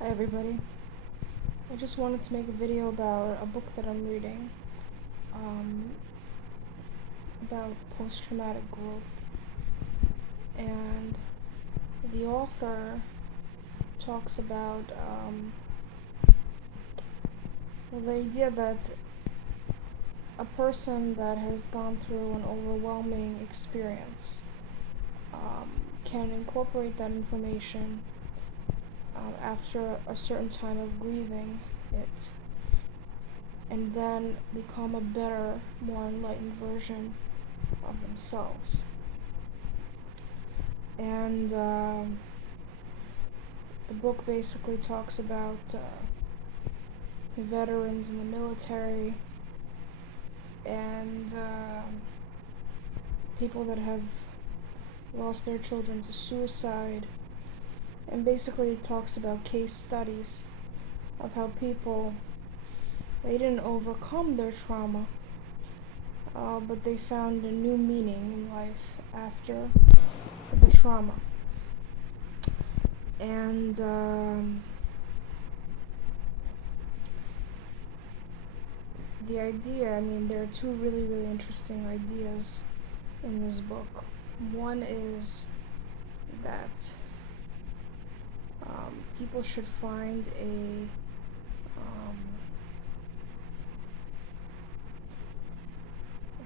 Hi everybody. I just wanted to make a video about a book that I'm reading um, about post-traumatic growth. And the author talks about the idea that a person that has gone through an overwhelming experience can incorporate that information after a certain time of grieving it, and then become a better, more enlightened version of themselves. And the book basically talks about veterans in the military and people that have lost their children to suicide, and basically it talks about case studies of how people, they didn't overcome their trauma, but they found a new meaning in life after the trauma. And the idea, there are two really interesting ideas in this book. One is that people should find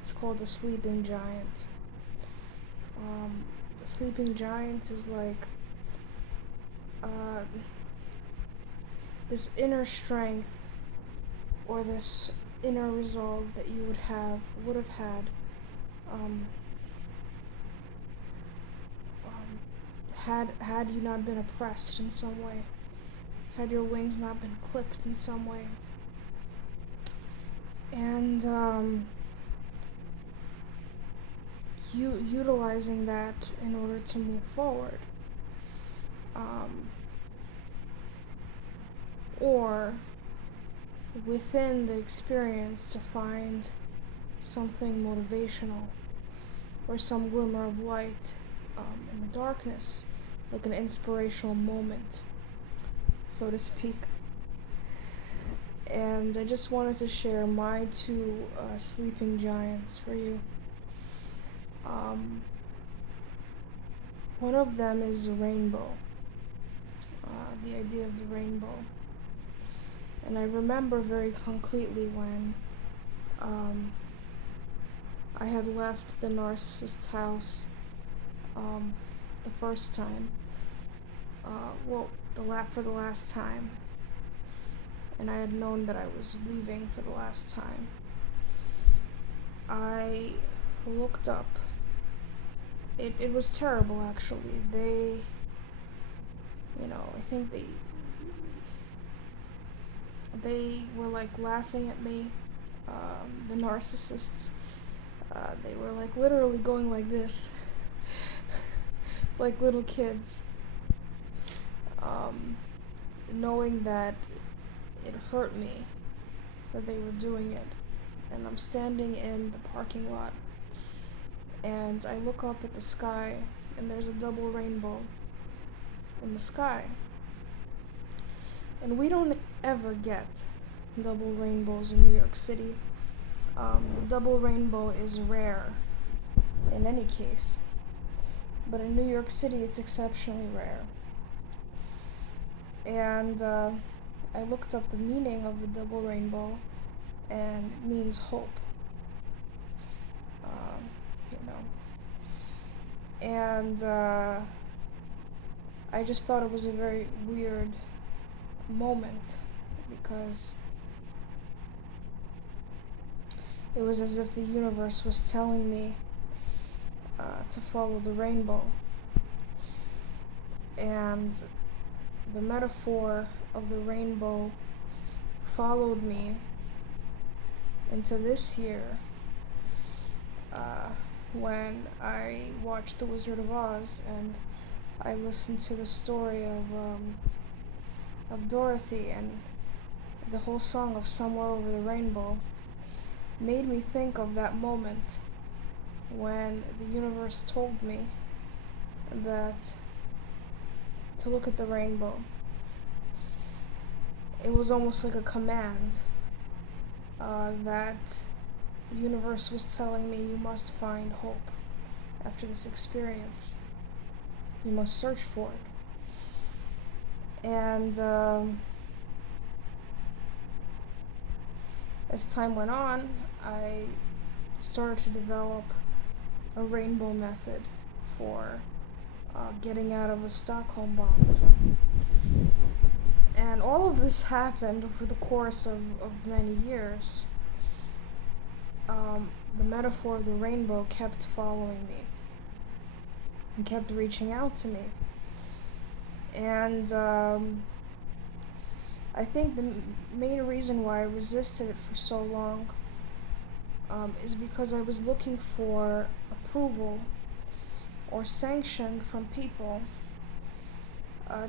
it's called a sleeping giant. A sleeping giant is like this inner strength or this inner resolve that you would have had had you not been oppressed in some way, had your wings not been clipped in some way. And utilizing that in order to move forward. Or within the experience to find something motivational or some glimmer of light in the darkness, like an inspirational moment, so to speak. And I just wanted to share my two sleeping giants for you. One of them is a rainbow, the idea of the rainbow. And I remember very concretely when I had left the narcissist's house the first time, for the last time, and I had known that I was leaving for the last time. I looked up. It was terrible, actually. I think they were like laughing at me, the narcissists. They were like literally going like this, like little kids, knowing that it hurt me that they were doing it. And I'm standing in the parking lot, and I look up at the sky, and there's a double rainbow in the sky. And we don't ever get double rainbows in New York City. The double rainbow is rare in any case, but in New York City it's exceptionally rare. And I looked up the meaning of the double rainbow, and it means hope. And I just thought it was a very weird moment, because it was as if the universe was telling me to follow the rainbow. And the metaphor of the rainbow followed me into this year when I watched The Wizard of Oz, and I listened to the story of Dorothy, and the whole song of Somewhere Over the Rainbow made me think of that moment when the universe told me that to look at the rainbow. it was almost like a command that the universe was telling me, you must find hope after this experience. You must search for it. And as time went on, I started to develop a rainbow method for getting out of a Stockholm bond. And all of this happened over the course of many years. The metaphor of the rainbow kept following me and kept reaching out to me. And I think the main reason why I resisted it for so long is because I was looking for approval or sanction from people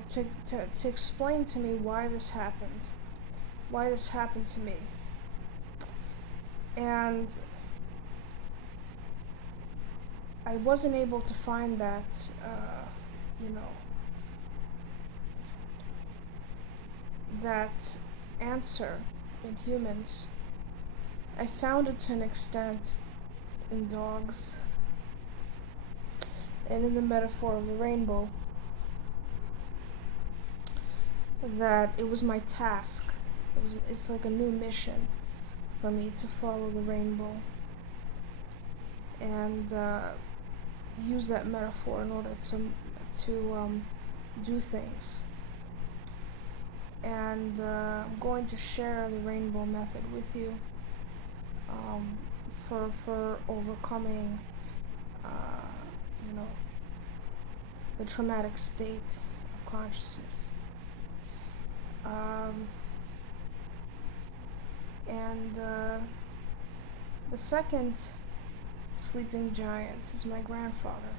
to explain to me why this happened to me. And I wasn't able to find that, that answer in humans. I found it to an extent in dogs and in the metaphor of the rainbow, that it was my task. It's like a new mission for me to follow the rainbow and use that metaphor in order to do things. And I'm going to share the rainbow method with you for overcoming, the traumatic state of consciousness. And the second sleeping giant is my grandfather.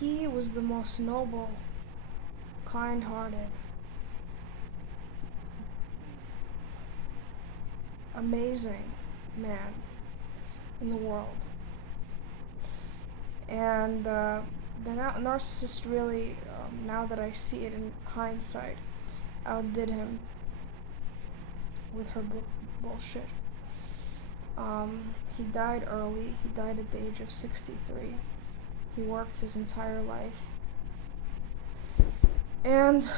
He was the most noble, kind-hearted, amazing man in the world. And the narcissist really, now that I see it in hindsight, outdid him with her bullshit. He died early. He died at the age of 63. He worked his entire life. And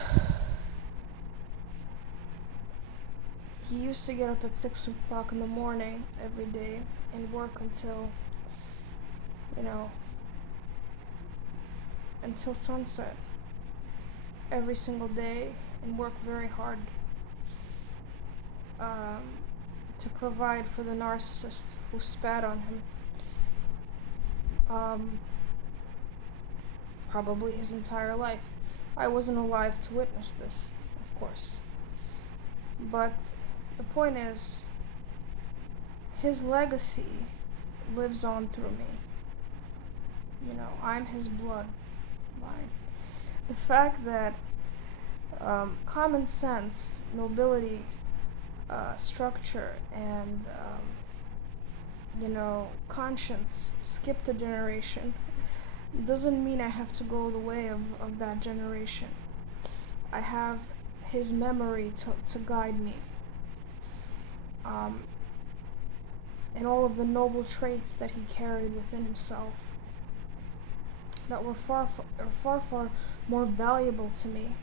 he used to get up at 6 o'clock in the morning every day and work until sunset every single day, and work very hard to provide for the narcissist who spat on him. Probably his entire life. I wasn't alive to witness this, of course. But the point is, his legacy lives on through me. I'm his bloodline. The fact that common sense, nobility, structure, and conscience skipped a generation doesn't mean I have to go the way of that generation. I have his memory to guide me, and all of the noble traits that he carried within himself that were far more valuable to me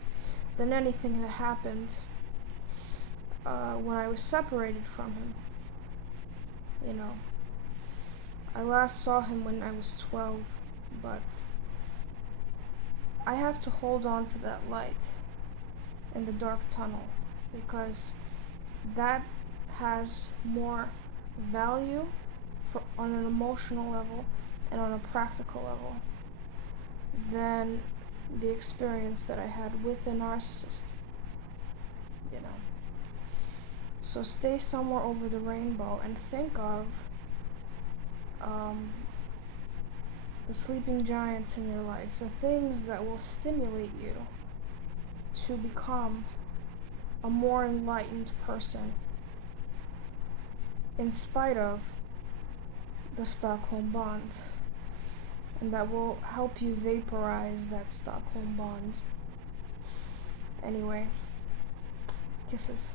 than anything that happened when I was separated from him. I last saw him when I was 12, but I have to hold on to that light in the dark tunnel, because that has more value on an emotional level and on a practical level than the experience that I had with a narcissist. So stay somewhere over the rainbow and think of the sleeping giants in your life, the things that will stimulate you to become a more enlightened person in spite of the Stockholm bond. and that will help you vaporize that Stockholm bond. Anyway, kisses.